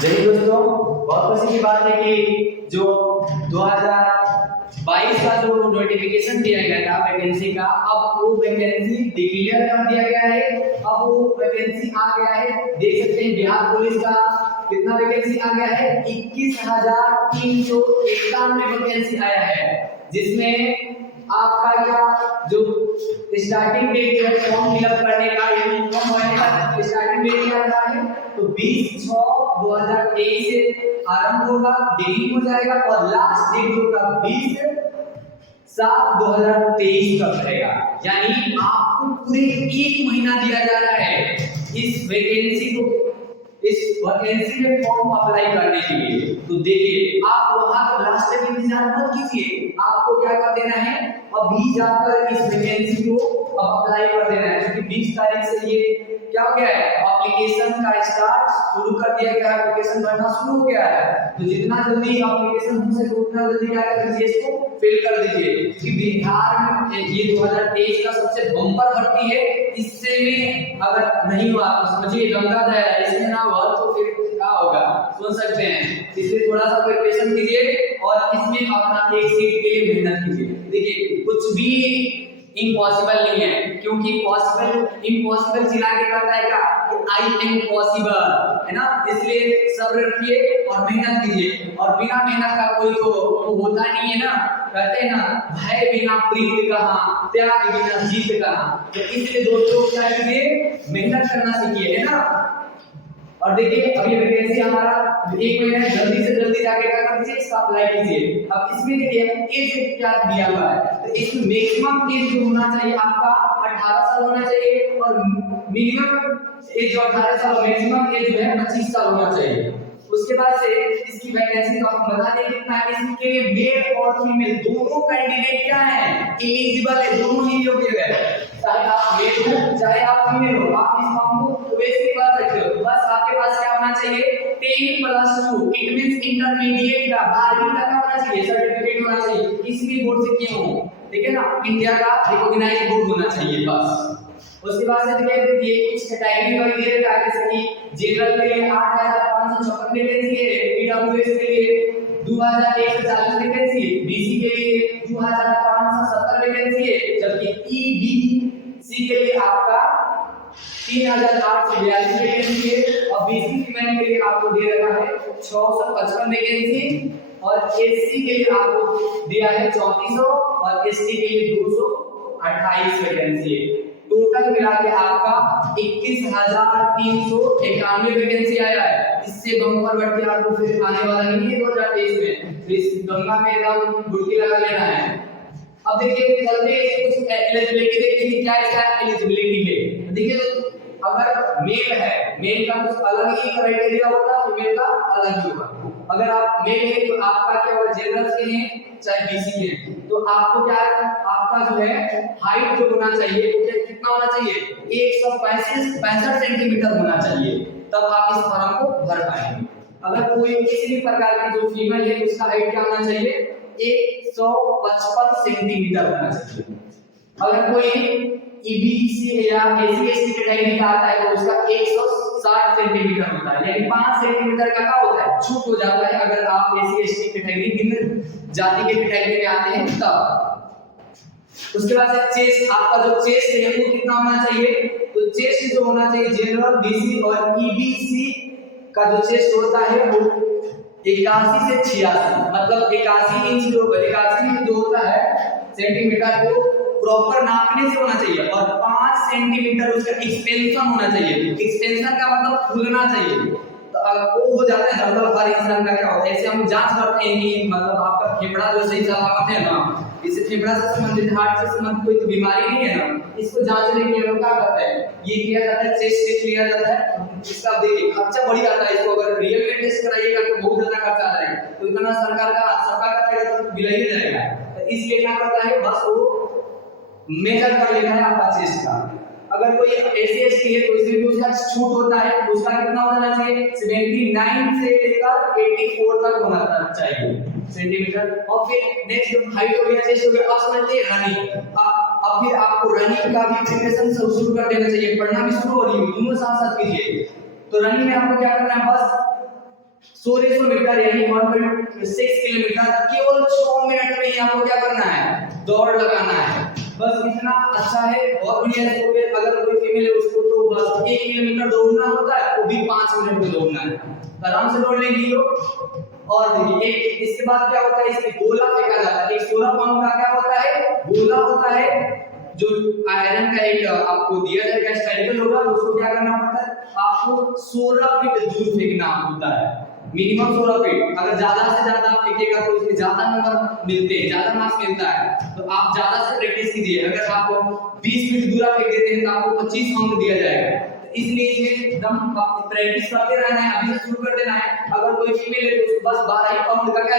जय दोस्तों, बहुत खुशी की बात है कि जो 2022 का जो नोटिफिकेशन दिया गया था वैकेंसी का, अब वो वैकेंसी डिक्लेयर कर दिया गया है। अब वो वैकेंसी आ गया है। देख सकते हैं बिहार पुलिस का कितना वैकेंसी आ गया है, 21,391 वैकेंसी आया है, जिसमें आपका क्या जो स्टार्टिंग डेट है फॉर्म फिलअप करने का, यानी फॉर्म भरने का स्टार्टिंग डेट क्या रहा है, तो 20/6/2023 से आरंभ होगा, बिगिनिंग हो जाएगा, और लास्ट डेट होगा 20/7/2023 तक रहेगा। यानी आपको पूरे 1 महीना दिया जा रहा है इस वैकेंसी में फॉर्म अप्लाई करने के लिए। तो देखिए, आप वहां तक लास्ट तक इंतजार मत कीजिए, आपको क्या कर देना है, अभी जाकर इस वैकेंसी को अप्लाई कर देना है, क्योंकि 20 तारीख से ये क्या हो गया है, एप्लीकेशन का स्टार्ट शुरू कर दिया गया है, एप्लीकेशन भरना शुरू हो गया है। तो जितना जल्दी एप्लीकेशन हो सके उतना जल्दी क्या कर दीजिए, इसको फिल कर दीजिए, क्योंकि बिहार में ये 2023 का सबसे बम्पर भर्ती है। इससे में अगर नहीं हुआ तो समझिए गंगा दया है, इसमें ना हुआ तो फिर क्या होगा सोच सकते हैं। इसलिए थोड़ा सा प्रिपरेशन कीजिए और इसमें अपना एक सीट के लिए मेहनत कीजिए। देखिए, कुछ भी इम्पॉसिबल नहीं है, क्योंकि इम्पॉसिबल चिल्ला के करता है क्या, आई एम पॉसिबल, है ना। इसलिए सब्र रखिए और मेहनत कीजिए, और बिना मेहनत का कोई तो होता नहीं है ना। कहते हैं ना, भय बिना प्रीत कहां, त्याग बिना जीत कहां। तो इसलिए दोस्तों क्या कीजिए, मेहनत करना सीखिए, है ना। और देखिए, अभी वैकेंसी हमारा 1 महीना, जल्दी से जल्दी जाके क्या कर दीजिए, इसका अप्लाई कीजिए। अब इसमें देखिए एज क्या दिया हुआ है, तो इसमें मैक्सिमम एज जो होना चाहिए आपका 18 साल होना चाहिए, और मिनिमम एज जो 18 साल, मैक्सिमम एज जो है 25 साल होना चाहिए। उसके बाद से इसकी वैकेंसी तो आपको बता दें कितना है। इसके लिए मेल और फीमेल दोनों कैंडिडेट क्या है, एलिजिबल है, दोनों ही योग्य है। चाहे आप मेल हो चाहे आप फीमेल हो, आप इस फॉर्म को वैसे ही भर सकते हो। बस आपके पास क्या होना चाहिए, 10+2, इट मींस इंटरमीडिएट का 12वीं तक का होना चाहिए, सर्टिफिकेट होना चाहिए, किसी भी बोर्ड से किए हो, ठीक है ना, इंडिया का रिकॉग्नाइज्ड बोर्ड होना चाहिए बस। उसके बाद से देखिए कुछ कैटेगरी वाइज दे रखा है, जैसे कि जनरल के लिए 8,556 वैकेंसी है, ईडब्ल्यूएस के लिए 2,140 वैकेंसी है, बीसी के लिए 2,570 वैकेंसी है, जबकि ईबीसी के लिए आपका 3,842 वैकेंसी है, और बीसी फीमेल के लिए आपको दे रखा है 655 वैकेंसी, और एससी के लिए आपको दिया है 3400, और एसटी के लिए 228 वैकेंसी है। टोटल मिला के आपका 21,391 वैकेंसी आया है। इससे बम्पर भर्ती आपको फिर आने वाला नहीं है 2023 में, तो इस गंगा में एकदम डुबकी लगा लेना है। अब देखिए चलते हैं कुछ एलिजिबिलिटी देखते हैं, क्या इसका एलिजिबिलिटी है। देखिए अगर मेल है, मेल का कुछ अलग ही क्राइटेरिया होता है, फीमेल का अलग ही होगा। अगर आप मेल है तो आपका क्या होगा, जनरल के हैं चाहे बीसी के, तो आपको क्या है, आपका जो है हाइट जो होना चाहिए वो कितना होना चाहिए, 165 सेंटीमीटर होना चाहिए, तब आप इस फॉर्म को भर पाएंगे। अगर कोई किसी भी प्रकार की जो फीमेल है उसका हाइट क्या होना चाहिए, 155 सेंटीमीटर होना चाहिए। अगर कोई ईबीसी या एससी/एसटी कैटेगरी का आता है तो उसका 160 सेंटीमीटर होता है, यानी 5 सेंटीमीटर का क्या होता है, छूट हो जाता है अगर आप एससी/एसटी कैटेगरी की जाति के कैटेगरी में आते हैं तब। उसके बाद से चेस्ट, आपका जो चेस्ट है वो कितना होना चाहिए, तो चेस्ट जो होना चाहिए जनरल, बीसी और ईबीसी का जो चेस्ट होता है वो 81 से 86, मतलब 81 इंच जो 81 इंच जो होता है सेंटीमीटर को प्रॉपर नापने से होना चाहिए, और 5 सेंटीमीटर उसका एक्सपेंशन होना चाहिए। एक्सपेंशन का मतलब खुलना चाहिए, तो वो हो जाता है नॉर्मल हर इंसान का क्या होता है। ऐसे हम जांच करते हैं कि मतलब आपका फेफड़ा जो सही सलामत है ना, इसे फेफड़ा से संबंधित, हार्ट से संबंधित कोई बीमारी नहीं है ना, इसको जांचने के लिए लोग क्या करते हैं, ये किया जाता है, चेस्ट टेस्ट लिया जाता है। इसका देखिए खर्चा बढ़ जाता है, इसको अगर रियल में टेस्ट कराइएगा तो बहुत ज्यादा खर्चा आ जाएगा, तो इतना सरकार का तो बिल ही जाएगा। तो इसलिए क्या करता है, बस वो मेजर कर लेना है आपका चेस्ट का। अगर कोई एससी/एसटी है तो इसमें भी उसका छूट होता है, उसका कितना होना चाहिए, 79 से लेकर 84 तक होना चाहिए सेंटीमीटर। और फिर नेक्स्ट हाइट हो गया, चेस्ट हो गया, अब समझते हैं रनिंग। अब फिर आपको रनिंग का भी प्रिपरेशन शुरू कर देना चाहिए, पढ़ना भी शुरू हो रही है, दोनों साथ साथ कीजिए। तो रनिंग में आपको क्या करना है, बस 1600 मीटर यानी 1.6 किलोमीटर केवल 6 मिनट में ही आपको क्या करना है, दौड़ लगाना है। बस इतना अच्छा है, बहुत बढ़िया है। तो अगर कोई फीमेल है उसको तो बस 1 किलोमीटर दौड़ना होता है, वो भी 5 मिनट में दौड़ना है, आराम से दौड़ लेंगे लोग। और देखिए एक इसके बाद क्या होता है, इसमें गोला फेंका जाता है। एक 16 पाउंड का क्या होता है, गोला होता है, जो आयरन का एक आपको दिया जाएगा, स्टेरिकल होगा, उसको क्या करना पड़ता है, आपको 16 फीट दूर फेंकना होता है, मिनिमम 16 फीट। अगर ज्यादा से ज्यादा फेंकेगा तो उसमें ज्यादा नंबर मिलते हैं, ज्यादा मार्क्स मिलता है। तो आप ज्यादा से प्रैक्टिस कीजिए। अगर आप 20 फीट दूर फेंक देते हैं तो आपको 25 अंक दिया जाएगा। इसलिए इसमें एकदम प्रैक्टिस करते रहना है, अभी से शुरू कर देना है। अगर कोई फीमेल है तो बस 12 ही पाउंड का क्या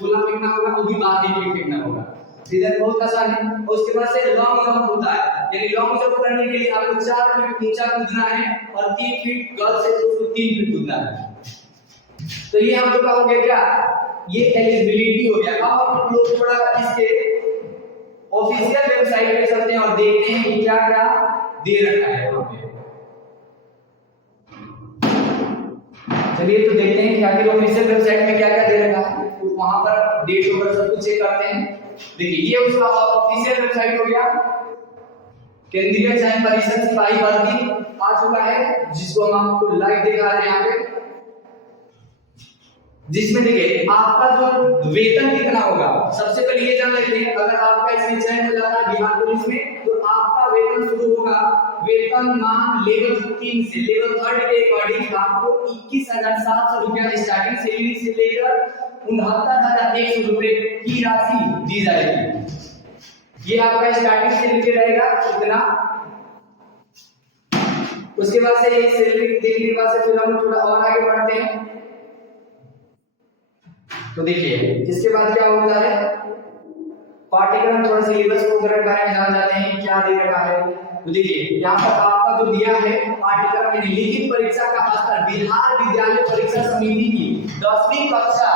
गोला फेंकना होगा, वो भी 12 ही फीट फेंकना होगा। इधर बहुत आसान है। और उसके बाद से लॉन्ग जंप होता है, यानी लॉन्ग जंप करने के लिए आपको 4 फीट ऊंचा कूदना है और 3 फीट गर्ल से तो उसको 3 फीट कूदना है। तो ये हम लोग का हो गया क्या, ये एलिजिबिलिटी हो गया। अब हम लोग थोड़ा इसके ऑफिशियल वेबसाइट पे चलते हैं और देखते हैं कि क्या क्या दे रखा है वहां पे। चलिए तो देखते हैं कि आखिर ऑफिशियल वेबसाइट में क्या क्या दे रखा है। तो वहां पर डेट वगैरह सब कुछ चेक करते हैं। देखिए ये उसका ऑफिशियल वेबसाइट हो गया, केंद्रीय चयन परिषद सिपाही भर्ती आ चुका है, जिसको हम आपको लाइव दिखा रहे हैं यहाँ पे। जिसमें देखिए आपका जो वेतन कितना होगा, सबसे पहले ये जान लेते हैं। अगर आपका इसमें चयन हो जाता है बिहार पुलिस में, तो आपका वेतन शुरू होगा वेतनमान लेवल 3 से लेवल 3 के अकॉर्डिंग आपको 21,700 रुपया स्टार्टिंग सैलरी से लेकर 69,100 रुपए की राशि दी जाएगी। ये आपका स्टार्टिंग सैलरी रहेगा इतना। उसके बाद से ये सैलरी देखने के बाद से फिर हम थोड़ा और आगे बढ़ते हैं। तो देखिए इसके बाद क्या होता है, पाठ्यक्रम थोड़ा सिलेबस को बारे में जान जाते हैं क्या दे रखा है। तो देखिए यहाँ पर आपका जो दिया है पाठ्यक्रम में लिखित परीक्षा का स्तर बिहार विद्यालय परीक्षा समिति की 10वीं कक्षा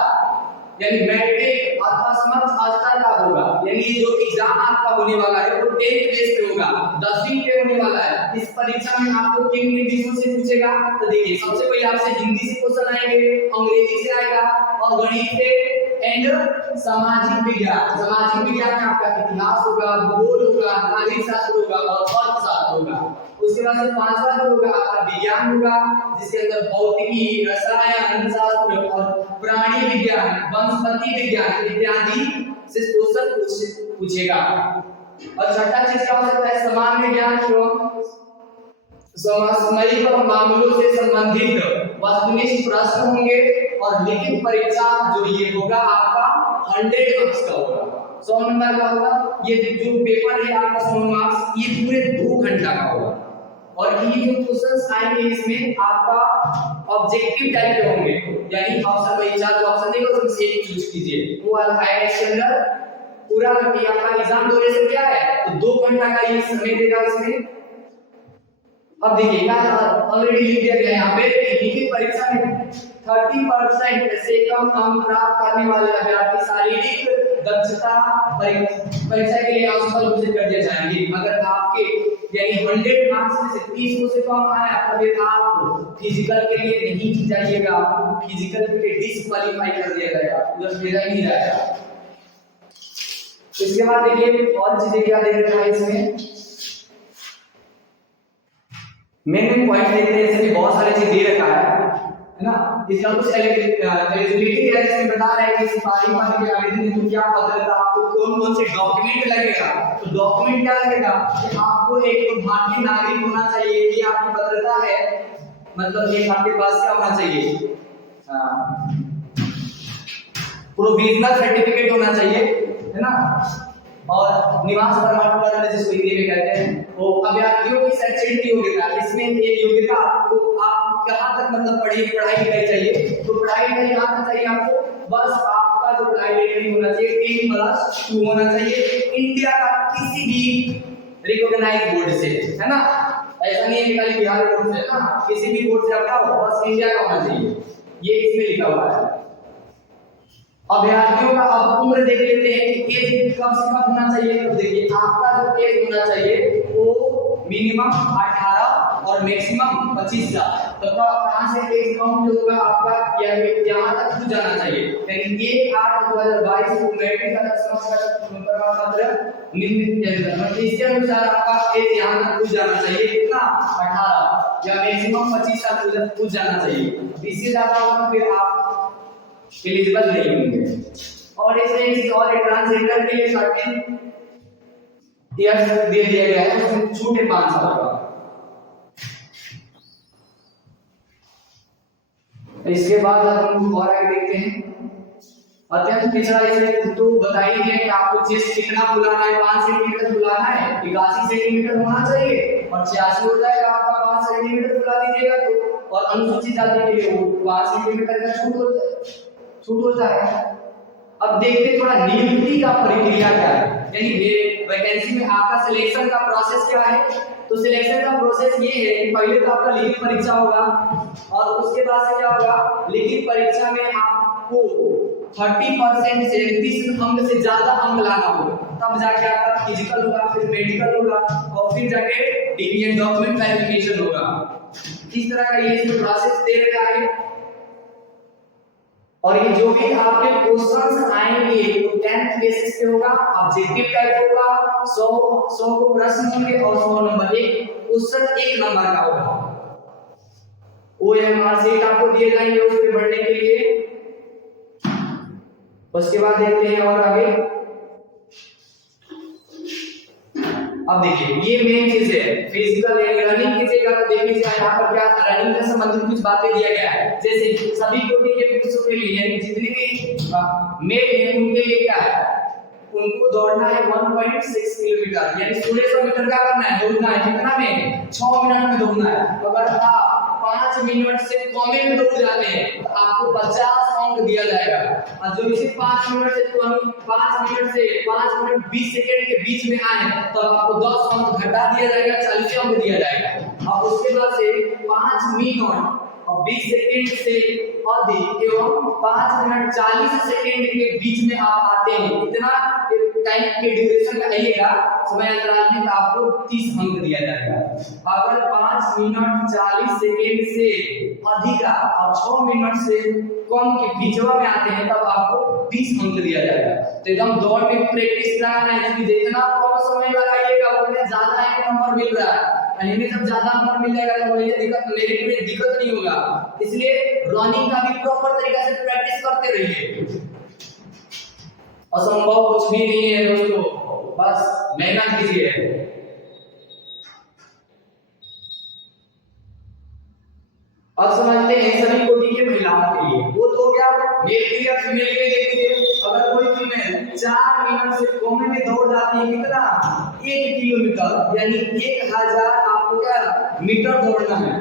यानी मैट्रिक अर्थात स्तर का होगा। यानी जो एग्जाम आपका होने वाला है वो 10th बेस पे होगा, 10वीं पे होने वाला है। इस परीक्षा में आपको किन किन विषयों से पूछेगा, तो देखिए सबसे पहले आपसे हिंदी से क्वेश्चन आएंगे, अंग्रेजी से आएगा और गणित से एंड सामाजिक विज्ञान। सामाजिक विज्ञान में आपका इतिहास होगा, भूगोल होगा, नागरिक शास्त्र होगा और अर्थशास्त्र होगा। उसके बाद से 5वां जो होगा आपका विज्ञान होगा, जिसके अंदर भौतिकी, रसायन शास्त्र और प्राणी विज्ञान, वनस्पति विज्ञान इत्यादि से क्वेश्चन पूछेगा। और छठा चीज क्या हो सकता है, सामान्य ज्ञान एवं समसामयिक मामलों से संबंधित वस्तुनिष्ठ प्रश्न होंगे। और लिखित परीक्षा जो ये होगा आपका 100 मार्क्स का होगा, 100 नंबर का होगा। ये जो पेपर है आपका 100 मार्क्स, ये पूरे 2 घंटा का होगा। और ये जो क्वेश्चंस आएंगे इसमें आपका ऑब्जेक्टिव टाइप के होंगे, यानी ऑप्शन में 4 ऑप्शन देगा उसमें से एक चूज कीजिए। वो वाला है इसके अंदर पूरा करके आपका एग्जाम ड्यूरेशन क्या है, तो 2 घंटा का ये समय देगा इसमें। अब देखिए ऑलरेडी लिख दिया गया है यहाँ पे, लिखित परीक्षा में 30% से कम अंक प्राप्त करने वाले अभ्यर्थी शारीरिक दक्षता परीक्षा के लिए असफल घोषित कर दिए जाएंगे। अगर आपके यानी 100 मार्क्स में से 30 से कम आया तो फिर आप फिजिकल के लिए नहीं जाइएगा, आपको फिजिकल के लिए डिस्क्वालीफाई कर दिया जाएगा, उधर भेजा ही नहीं जाएगा। इसके बाद देखिए और चीजें क्या दे रखा है इसमें, मेन पॉइंट देखते हैं। इसमें बहुत सारी चीज दे रखा है ना। इसका कुछ एलिजिबिलिटी है, इसमें बता रहा है कि सिपाही पद के आवेदन में क्या पात्रता, आपको कौन कौन से डॉक्यूमेंट लगेगा। तो डॉक्यूमेंट क्या लगेगा कि आपको एक भारतीय नागरिक होना चाहिए, ये आपकी पात्रता है, मतलब एक आपके पास क्या होना चाहिए, प्रोविजनल सर्टिफिकेट होना चाहिए, है ना। और निवास प्रमाण पत्र जिसको हिंदी में कहते हैं, वो अभ्यर्थियों की शैक्षणिक योग्यता, इसमें ये योग्यता आपको आप कहां तक मतलब पढ़ाई लिखाई चाहिए, तो पढ़ाई लिखाई कहां चाहिए आपको, बस आपका जो पढ़ाई लिखाई होना चाहिए 10+2 होना चाहिए इंडिया का किसी भी रिकॉग्नाइज्ड बोर्ड से, है ना। ऐसा नहीं है कि खाली बिहार बोर्ड से, है ना, किसी भी बोर्ड से आपका हो, बस इंडिया का होना चाहिए, ये इसमें लिखा हुआ है। अभ्यर्थियों का अब उम्र देख लेते हैं कि एज कम से कम होना चाहिए। तो देखिए आपका जो एज होना चाहिए वो मिनिमम 18 और मैक्सिमम 25 साल। तो कहां से तेज काउंट जो होगा आपका यहाँ तक खुद जाना चाहिए, यानी 1/8/2022 को मैट्रिक का समस्या प्रमाण पत्र निर्मित किया जाता है। इसके अनुसार आपका एज यहाँ तक खुद जाना चाहिए, कितना 18 या मैक्सिमम 25 साल खुद जाना चाहिए। इससे ज्यादा होगा फिर आप एलिजिबल नहीं होंगे। और इसमें एक चीज और, ट्रांसजेंडर के लिए 13 ईयर्स दे दिया गया है, उसमें छूट है 5 साल का। इसके बाद हम और आगे देखते हैं। अत्यंत पिछड़ा इसमें तो बता ही दिया कि आपको चेस्ट कितना बुलाना है, 5 सेंटीमीटर बुलाना है, 81 सेंटीमीटर होना चाहिए और 86 हो जाएगा आपका, 5 सेंटीमीटर बुला दीजिएगा तो। और अनुसूचित जाति के लिए वो 5 सेंटीमीटर का छूट होता है। अब देखते हैं थोड़ा नियुक्ति का प्रक्रिया क्या है, यानी वैकेंसी में आपका सिलेक्शन का प्रोसेस क्या है। तो सिलेक्शन का प्रोसेस ये है कि पहले तो आपका लिखित परीक्षा होगा और उसके बाद से क्या होगा, लिखित परीक्षा में आपको 30% से 30 अंक से ज्यादा अंक लाना होगा, तब जाके आपका फिजिकल होगा, फिर मेडिकल होगा और फिर जाके डीपीएन डॉक्यूमेंट वेरिफिकेशन होगा। इस तरह का ये प्रोसेस दे रखा है। और ये जो भी आपके क्वेश्चंस आएंगे वो 10th बेसिस पे होगा, ऑब्जेक्टिव टाइप होगा, 100 को प्रश्न होंगे और 100 नंबर, एक क्वेश्चन 1 नंबर का होगा। ओएमआर सीट आपको दिए जाएंगे उस पे बढ़ने के लिए। उसके बाद देखते हैं और आगे। अब देखिए ये मेन चीज है, फिजिकल रनिंग कीजिएगा तो देखिए यहाँ पर क्या रनिंग से संबंधित कुछ बातें दिया गया है। जैसे सभी कोटि के पुरुषों के लिए यानी जितने भी मेल हैं उनके लिए क्या है, उनको दौड़ना है 1.6 किलोमीटर, यानी 1600 मीटर का करना है, दौड़ना है कितना में 6 मिनट में दौड़ना है। अगर आप 5 मिनट से कम में दौड़ जाते हैं तो आपको 50 अंक दिया जाएगा। और जो इसे 5 मिनट से 5 मिनट 20 सेकंड के बीच में आए तो आपको 10 अंक घटा दिया जाएगा, 40 अंक दिया जाएगा। अब उसके बाद से 5 मिनट और 20 सेकंड से अधिक एवं 5 मिनट 40 सेकंड के बीच में आप आते हैं, इतना टाइम के ड्यूरेशन का आइएगा समय अंतराल में, तो आपको 30 अंक दिया जाएगा। अगर 5 मिनट 40 सेकंड से अधिक और 6 मिनट से कम के बीचवा में आते हैं तब आपको 20 अंक दिया जाएगा। तो एकदम दौड़ में प्रैक्टिस कराना है कि जितना कम समय लगाइएगा उतने ज्यादा एक नंबर मिल रहा है। कहीं जब ज्यादा नंबर मिल जाएगा तो मेरे लिए दिक्कत नहीं होगा। इसलिए रनिंग का भी प्रॉपर तरीके से प्रैक्टिस करते रहिए। असंभव कुछ भी नहीं है दोस्तों, बस मेहनत कीजिए। अब समझते हैं सभी कोटि के महिलाओं के लिए, वो तो क्या मेल के या फीमेल के लिए। अगर कोई फीमेल 4 मिनट से कम में दौड़ जाती है, कितना 1 किलोमीटर यानी 1000 आपको क्या मीटर दौड़ना है,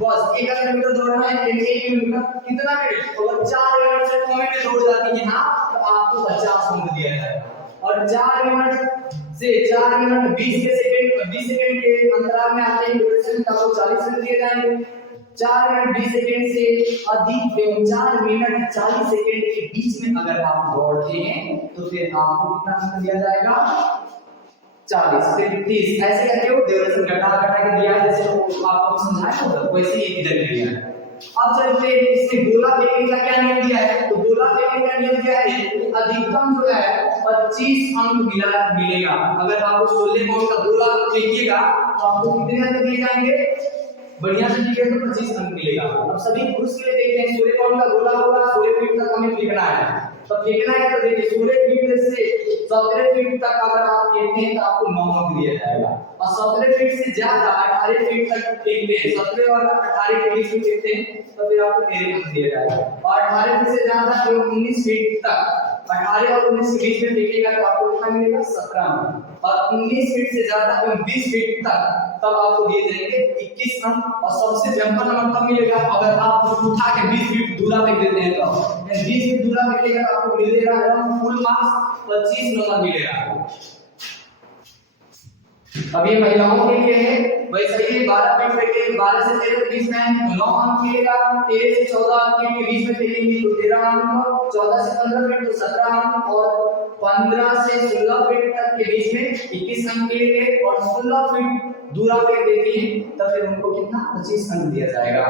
बस 1000 मीटर दौड़ना है, 1 किलोमीटर कितना मिनट। अगर 4 मिनट से कम में दौड़ जाती है ना तो आपको 50 अंक दिया जाएगा। और 4 मिनट से 4 मिनट 20 सेकंड के अंतराल में आते हैं ड्यूरेशन, तो आपको 40 अंक दिए जाएंगे। 4 मिनट 20 सेकंड से अधिक एवं 4 मिनट 40 सेकंड के बीच में अगर आप दौड़ते हैं तो फिर आपको कितना अंक दिया जाएगा, 40 फिर 30, ऐसे करके वो ड्यूरेशन घटा के दिया है, जैसे आपको समझाया होगा वैसे ही इधर दिया है। अब चलते हैं इससे गोला फेंकने का क्या नियम दिया है। तो गोला फेंकने का नियम क्या है, अधिकतम जो है 25 अंक मिलेगा। अगर आपको 16 पाउंड का गोला फेंकिएगा तो आपको कितने अंक दिए जाएंगे, बढ़िया से दिए तो 25 अंक मिलेगा। अब सभी पुरुष के लिए देखते हैं, 16 पाउंड का गोला होगा, 16 फीट तक हमें फेंकना है। तो फेंकना है तो देखिए 16 फीट से 17 फीट तक अगर आप फेंकते हैं तो आपको 9 अंक दिया जाएगा। और 17 फीट से ज्यादा 18 फीट तक फेंकते हैं, 17 और 18 के बीच में फेंकते हैं तो फिर आपको 13 अंक दिया जाएगा। और 18 फीट से ज्यादा 19 फीट तक, 18 और 19 के बीच में फेंकेगा तो आपको कितना मिलेगा, 17 अंक। और 19 फीट से ज्यादा 20 फीट तक तब आपको दिए जाएंगे 21 अंक। और सबसे जंपर नंबर तब मिलेगा अगर आप उठा के 20 फीट दूरा फेंक देते हैं तो 20 फीट दूरा फेंकेगा तो आपको मिलेगा फुल मार्क्स 25 नंबर मिलेगा। अब ये महिलाओं के लिए है, वैसे ही 12 फीट फेंके, 12 से 13 के बीच में 9 अंक मिलेगा, 13 से 14 फीट के बीच में फेंकेंगे तो 13 अंक, 14 से 15 फीट तो 17 अंक, और 15 से 16 फीट तक के बीच में 21 अंक मिलेंगे, और 16 फीट दूरा फेंक देती हैं तब फिर उनको कितना 25 अंक दिया जाएगा।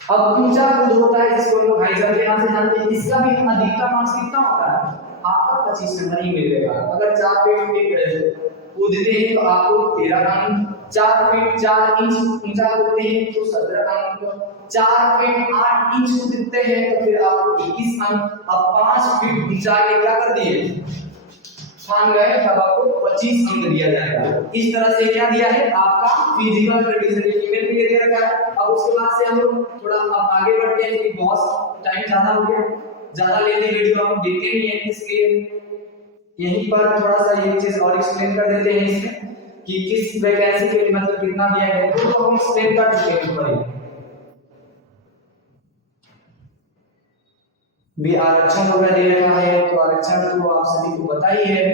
अब ऊंचा कूद होता है जिसको हम लोग हाई जंप के नाम से जानते हैं, इसका भी अधिकतम मार्क्स कितना होता है, आपका 25 नंबर ही मिलेगा। अगर 4 फीट कूदते हैं तो आपको 13 अंक, 4 फीट 4 इंच ऊंचा कूदते हैं तो 17 अंक, 4 फीट 8 इंच कूदते हैं तो फिर आपको 21 अंक। अब 5 फीट ऊंचा के क्या कर दिए, ठान गए, तब आपको 25 अंक दिया जाएगा। इस तरह से क्या दिया है, आपका फिजिकल कंडीशन फीमेल के लिए दे रखा है। अब उसके बाद से हम लोग थोड़ा अब आगे बढ़ते हैं क्योंकि बहुत टाइम ज्यादा हो गया, ज्यादा लेते वीडियो आप देखते नहीं है, इसलिए यहीं पर थोड़ा सा ये चीज और एक्सप्लेन कर देते हैं इसमें कि किस वैकेंसी के लिए मतलब कितना दिया गया है, तो हम एक्सप्लेन कर चुके हैं ऊपर भी। आरक्षण वगैरह दे रखा है तो आरक्षण तो आप सभी को पता ही है,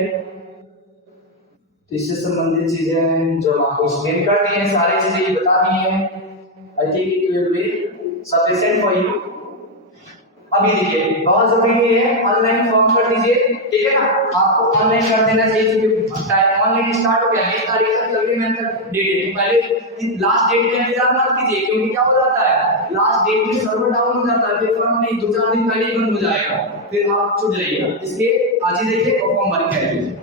तो इससे संबंधित चीजें जो आपको एक्सप्लेन कर दिए हैं, सारी चीजें बता दी हैं। I think it will be sufficient for you. अभी देखिए बहुत जरूरी है, ऑनलाइन फॉर्म कर दीजिए, ठीक है ना, आपको ऑनलाइन कर देना चाहिए क्योंकि टाइम ऑनलाइन स्टार्ट हो गया, 1 तारीख तक अगले महीने तक डेट है। पहले लास्ट डेट का इंतजार मत कीजिए क्योंकि क्या हो जाता है, लास्ट डेट में सर्वर डाउन हो जाता है, फिर फॉर्म नहीं 2-4 दिन पहले ही बंद हो जाएगा, फिर आप छूट जाइएगा। इसलिए आज ही देखिए और फॉर्म भर के आइए।